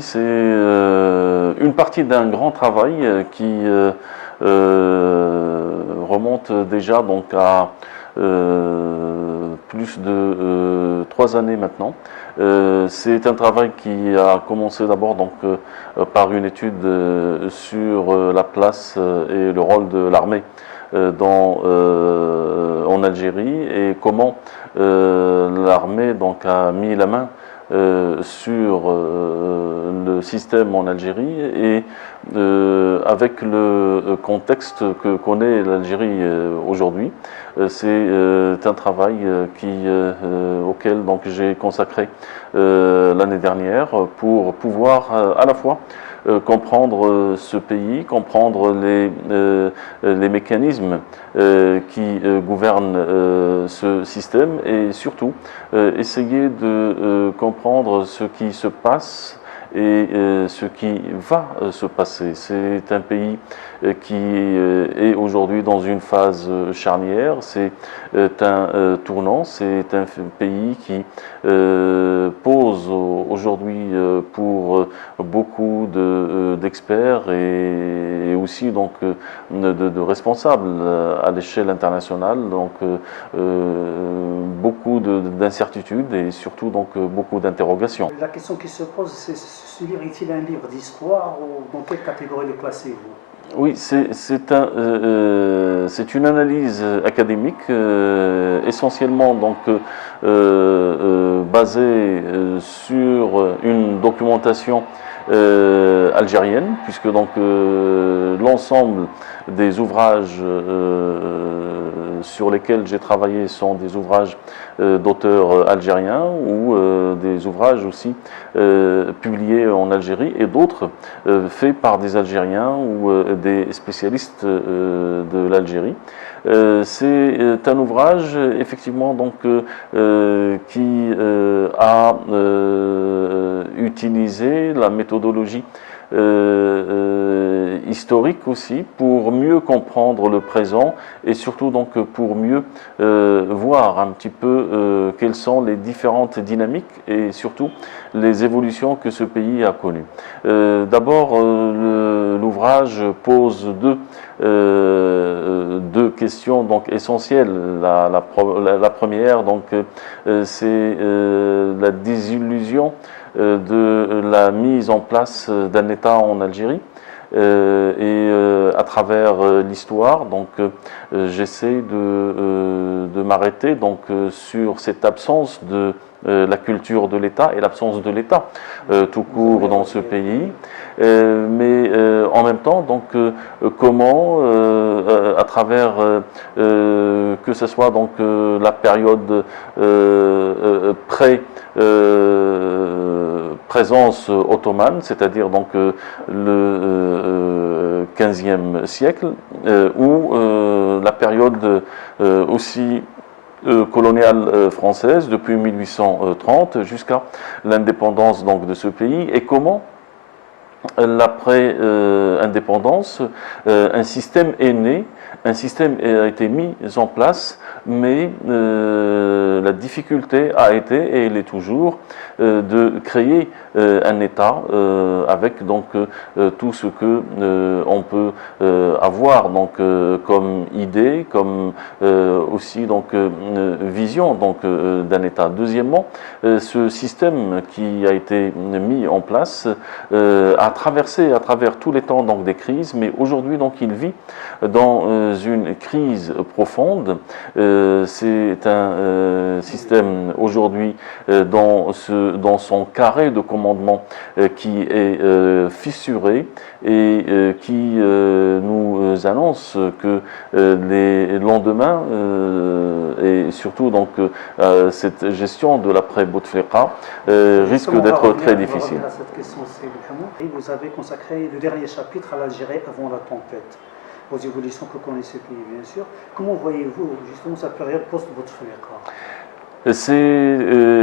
C'est une partie d'un grand travail qui remonte déjà donc à plus de 3 années maintenant. C'est un travail qui a commencé d'abord donc par une étude sur la place et le rôle de l'armée en Algérie et comment l'armée donc a mis la main sur le système en Algérie et avec le contexte que connaît l'Algérie aujourd'hui. C'est un travail auquel donc j'ai consacré l'année dernière pour pouvoir à la fois comprendre ce pays, comprendre les mécanismes qui gouvernent ce système et surtout essayer de comprendre ce qui se passe et ce qui va se passer. C'est un pays qui est aujourd'hui dans une phase charnière, c'est un tournant, c'est un pays qui pose aujourd'hui pour beaucoup d'experts et aussi donc de responsables à l'échelle internationale, donc beaucoup d'incertitudes et surtout donc beaucoup d'interrogations. La question qui se pose, c'est ce livre est-il un livre d'histoire ou dans quelle catégorie le classez-vous? Oui, c'est une analyse académique essentiellement donc basée sur une documentation algérienne, puisque donc l'ensemble des ouvrages sur lesquels j'ai travaillé sont des ouvrages d'auteurs algériens ou des ouvrages aussi publiés en Algérie et d'autres faits par des Algériens ou des spécialistes de l'Algérie. C'est un ouvrage effectivement donc qui a utilisé la méthodologie historique aussi pour mieux comprendre le présent et surtout donc pour mieux voir un petit peu quelles sont les différentes dynamiques et surtout les évolutions que ce pays a connues. D'abord, l'ouvrage pose deux questions donc essentielles. La première donc c'est la désillusion de la mise en place d'un État en Algérie. À travers l'histoire, donc j'essaie de m'arrêter donc sur cette absence de la culture de l'État et l'absence de l'État tout court dans ce pays, mais en même temps donc comment à travers que ce soit donc la période présence ottomane, c'est-à-dire donc le XVe siècle, ou la période aussi coloniale française depuis 1830 jusqu'à l'indépendance donc de ce pays et comment l'après-indépendance un système est né, un système a été mis en place, mais la difficulté a été, et elle est toujours, de créer un État avec donc tout ce que on peut avoir donc comme idée, comme aussi donc vision donc d'un État. Deuxièmement, ce système qui a été mis en place a traversé à travers tous les temps donc des crises, mais aujourd'hui donc il vit dans une crise profonde. C'est un système aujourd'hui dans son carré de commandement qui est fissuré et qui nous annonce que les lendemains et surtout donc cette gestion de l'après-Bouteflika risque d'être très difficile. À cette question, vous avez consacré le dernier chapitre à l'Algérie avant la tempête, aux évolutions que connaît ce pays, bien sûr. Comment voyez-vous justement cette période post-Bouteflika? C'est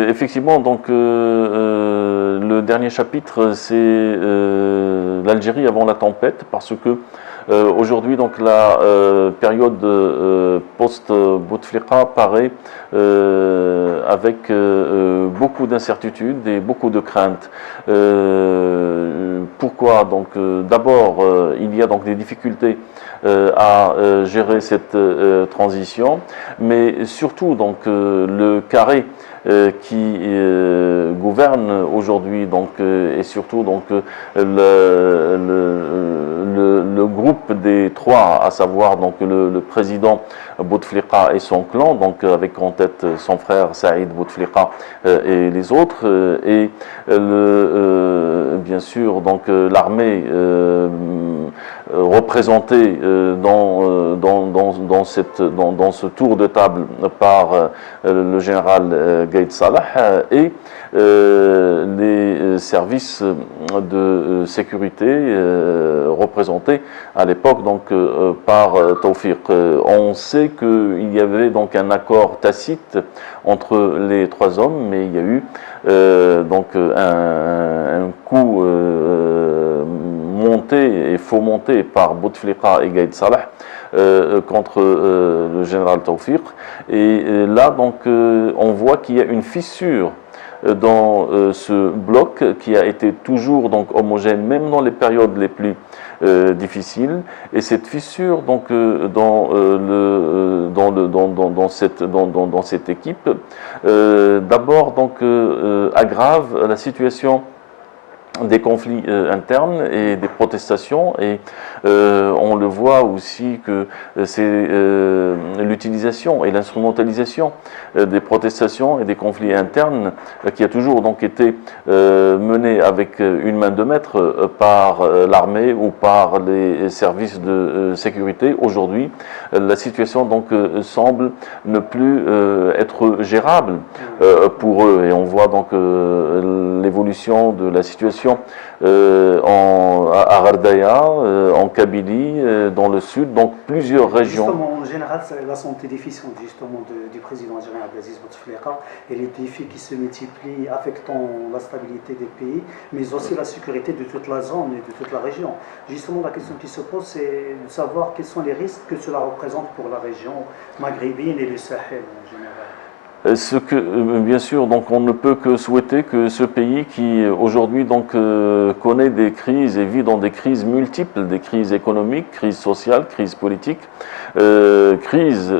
effectivement donc le dernier chapitre, c'est l'Algérie avant la tempête, parce que aujourd'hui, donc, la période post-Bouteflika paraît avec beaucoup d'incertitudes et beaucoup de craintes. Pourquoi? Donc, d'abord, il y a donc des difficultés à gérer cette transition, mais surtout, donc, le carré qui gouverne aujourd'hui, donc, et surtout donc le groupe des trois, à savoir donc le président Bouteflika et son clan, donc avec en tête son frère Saïd Bouteflika et les autres, et bien sûr donc l'armée représentée dans ce tour de table par le général Gaïd Salah et les services de sécurité représentés à l'époque donc par Tawfiq. On sait qu'il y avait donc un accord tacite entre les trois hommes, mais il y a eu donc un coup monté et fomenté par Bouteflika et Gaïd Salah contre le général Tawfiq. Et là, donc, on voit qu'il y a une fissure dans ce bloc qui a été toujours donc homogène, même dans les périodes les plus difficiles. Et cette fissure, donc, dans cette équipe, d'abord, donc, aggrave la situation des conflits internes et des protestations, et on le voit aussi que c'est l'utilisation et l'instrumentalisation des protestations et des conflits internes qui a toujours donc été menée avec une main de maître par l'armée ou par les services de sécurité. Aujourd'hui, la situation donc semble ne plus être gérable pour eux, et on voit donc l'évolution de la situation à Ghardaya, en Kabylie, dans le sud, donc plusieurs régions. Justement, en général, la santé déficiente justement du président algérien Abdelaziz Bouteflika et les défis qui se multiplient affectant la stabilité des pays, mais aussi la sécurité de toute la zone et de toute la région. Justement, la question qui se pose, c'est de savoir quels sont les risques que cela représente pour la région maghrébine et le Sahel en général. Bien sûr, donc on ne peut que souhaiter que ce pays qui aujourd'hui donc connaît des crises et vit dans des crises multiples, des crises économiques, crises sociales, crises politiques, crise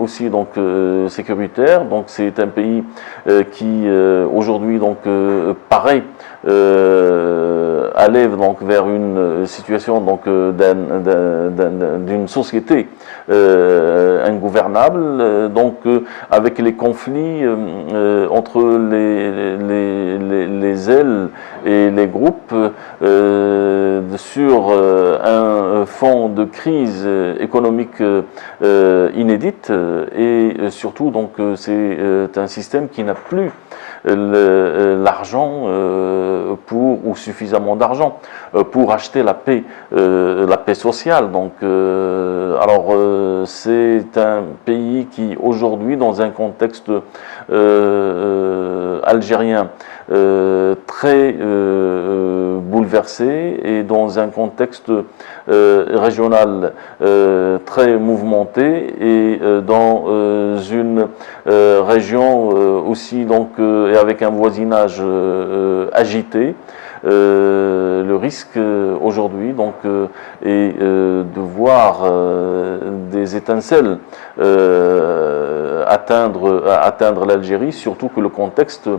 aussi donc sécuritaire. Donc c'est un pays qui aujourd'hui donc paraît aller donc vers une situation donc d'une société ingouvernable, donc avec les conflits entre les ailes et les groupes sur un fond de crise économique inédite, et surtout donc c'est un système qui n'a plus l'argent ou suffisamment d'argent pour acheter la paix sociale. Donc, c'est un pays qui aujourd'hui, dans un contexte algérien très bouleversé, et dans un contexte régional très mouvementé, et dans une région aussi donc et avec un voisinage agité. Le risque aujourd'hui donc est de voir des étincelles atteindre l'Algérie, surtout que le contexte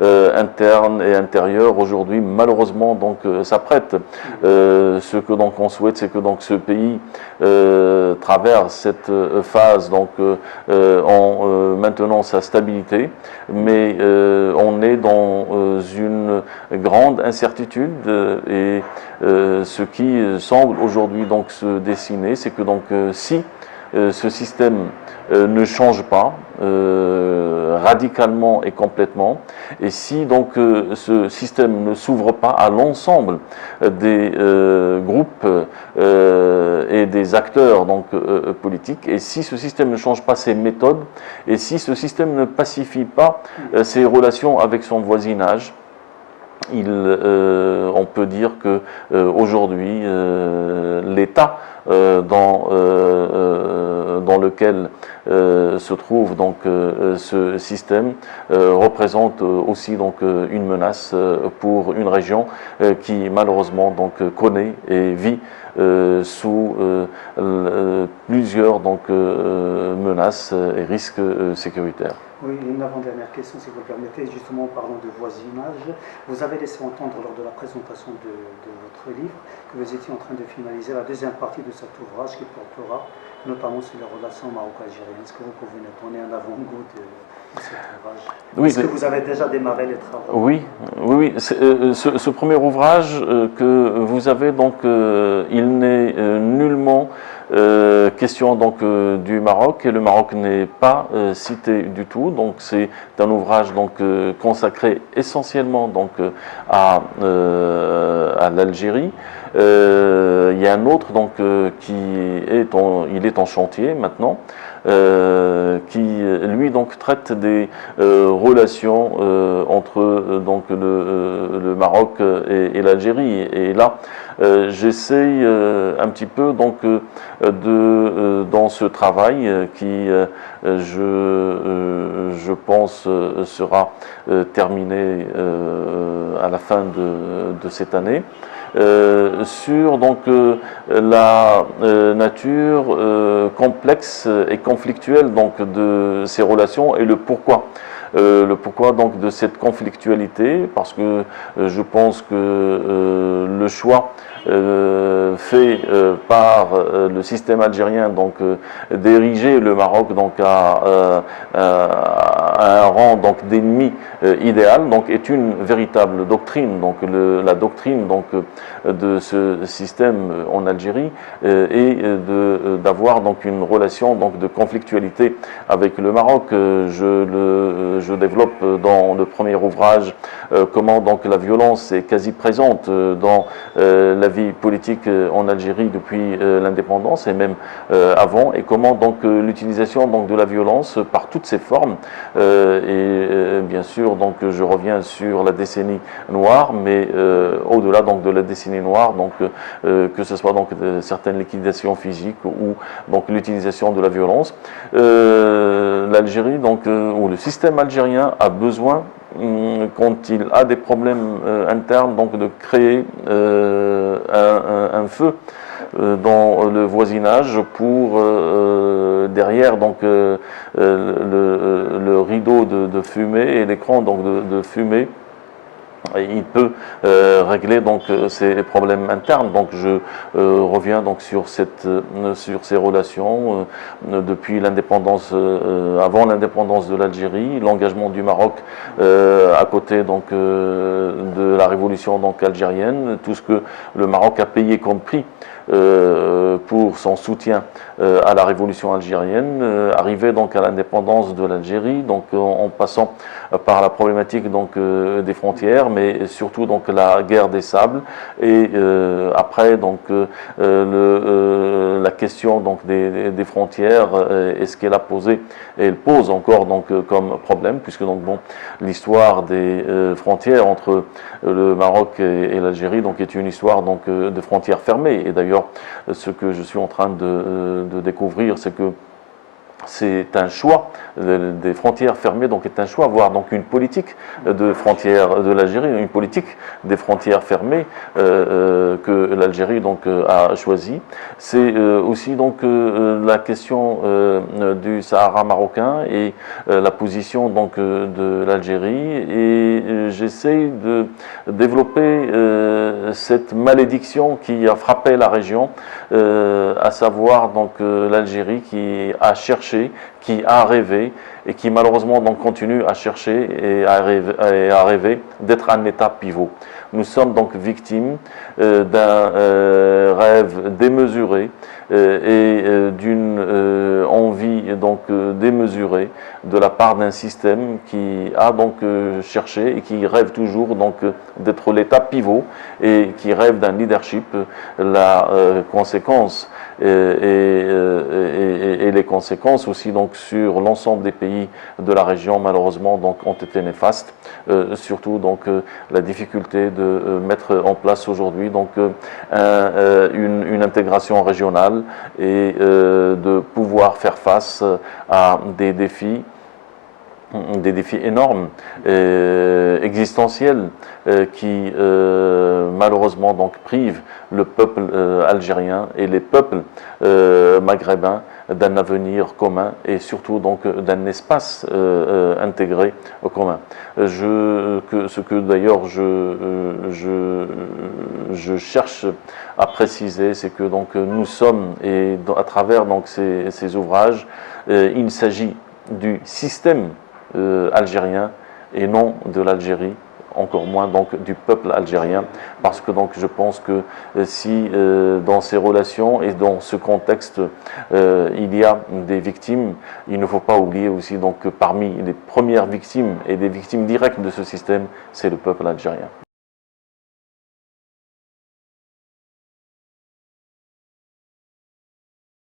interne et intérieur aujourd'hui malheureusement donc s'apprête. Ce que donc on souhaite, c'est que donc ce pays traverse cette phase donc en maintenant sa stabilité, mais on est dans une grande incertitude, et ce qui semble aujourd'hui donc se dessiner, c'est que donc si ce système ne change pas radicalement et complètement, et si donc ce système ne s'ouvre pas à l'ensemble des groupes et des acteurs donc politiques, et si ce système ne change pas ses méthodes, et si ce système ne pacifie pas ses relations avec son voisinage, on peut dire que aujourd'hui l'État dans lequel se trouve donc ce système représente aussi donc une menace pour une région qui malheureusement donc connaît et vit sous plusieurs donc menaces et risques sécuritaires. Oui, une avant-dernière question, si vous le permettez, justement en parlant de voisinage. Vous avez laissé entendre lors de la présentation de votre livre que vous étiez en train de finaliser la deuxième partie de cet ouvrage qui portera notamment sur les relations maroco-algériennes. Est-ce que vous pouvez nous donner un avant-goût de cet ouvrage? Oui, est-ce que vous avez déjà démarré les travaux? Oui, oui, oui. Ce premier ouvrage que vous avez, donc, il n'est nullement question donc du Maroc, et le Maroc n'est pas cité du tout. Donc c'est un ouvrage donc consacré essentiellement donc à l'Algérie. Il y a un autre donc il est en chantier maintenant. Qui lui donc traite des relations entre donc le Maroc et l'Algérie, et là j'essaye un petit peu donc dans ce travail qui je pense sera terminé à la fin de cette année. Sur donc la nature complexe et conflictuelle donc de ces relations et le pourquoi donc de cette conflictualité, parce que je pense que le choix fait par le système algérien donc d'ériger le Maroc donc à un rang donc d'ennemi idéal donc est une véritable doctrine. Donc la doctrine donc de ce système en Algérie et d'avoir donc une relation donc de conflictualité avec le Maroc. Je développe dans le premier ouvrage comment donc la violence est quasi présente dans la vie politique en Algérie depuis l'indépendance et même avant, et comment donc l'utilisation donc de la violence par toutes ses formes et bien sûr donc je reviens sur la décennie noire, mais au-delà donc de la décennie noire, donc que ce soit donc certaines liquidations physiques ou donc l'utilisation de la violence, l'Algérie donc ou le système algérien a besoin quand il a des problèmes internes donc de créer un feu dans le voisinage pour derrière donc le rideau de fumée et l'écran donc de fumée. Et il peut régler donc ces problèmes internes. Donc je reviens donc sur ces relations depuis l'indépendance, avant l'indépendance de l'Algérie, l'engagement du Maroc à côté donc de la révolution donc algérienne, tout ce que le Maroc a payé comme prix pour son soutien à la révolution algérienne, arrivé donc à l'indépendance de l'Algérie, donc en passant par la problématique donc des frontières, mais surtout donc la guerre des sables, et après donc la question donc des frontières et ce qu'elle a posé et elle pose encore donc comme problème, puisque donc bon, l'histoire des frontières entre le Maroc et l'Algérie donc est une histoire donc de frontières fermées. Et d'ailleurs ce que je suis en train de découvrir, c'est que c'est un choix des frontières fermées, donc est un choix, voire donc une politique de frontières de l'Algérie, une politique des frontières fermées que l'Algérie donc a choisi. C'est aussi donc la question du Sahara marocain et la position donc de l'Algérie, et j'essaie de développer cette malédiction qui a frappé la région, à savoir donc l'Algérie qui a cherché, qui a rêvé et qui malheureusement donc continue à chercher et à rêver d'être un État pivot. Nous sommes donc victimes d'un rêve démesuré et d'une envie donc démesurée de la part d'un système qui a donc cherché et qui rêve toujours donc d'être l'État pivot et qui rêve d'un leadership. La conséquence et les conséquences aussi donc sur l'ensemble des pays de la région malheureusement donc ont été néfastes, surtout donc la difficulté de mettre en place aujourd'hui donc une intégration régionale et de pouvoir faire face à des défis énormes, existentiels, qui malheureusement donc privent le peuple algérien et les peuples maghrébins d'un avenir commun et surtout donc d'un espace intégré au commun. Ce que d'ailleurs je cherche à préciser, c'est que donc nous sommes, et à travers donc ces ouvrages, il s'agit du système algérien et non de l'Algérie, encore moins donc du peuple algérien, parce que donc je pense que si dans ces relations et dans ce contexte il y a des victimes, il ne faut pas oublier aussi donc que parmi les premières victimes et des victimes directes de ce système, c'est le peuple algérien.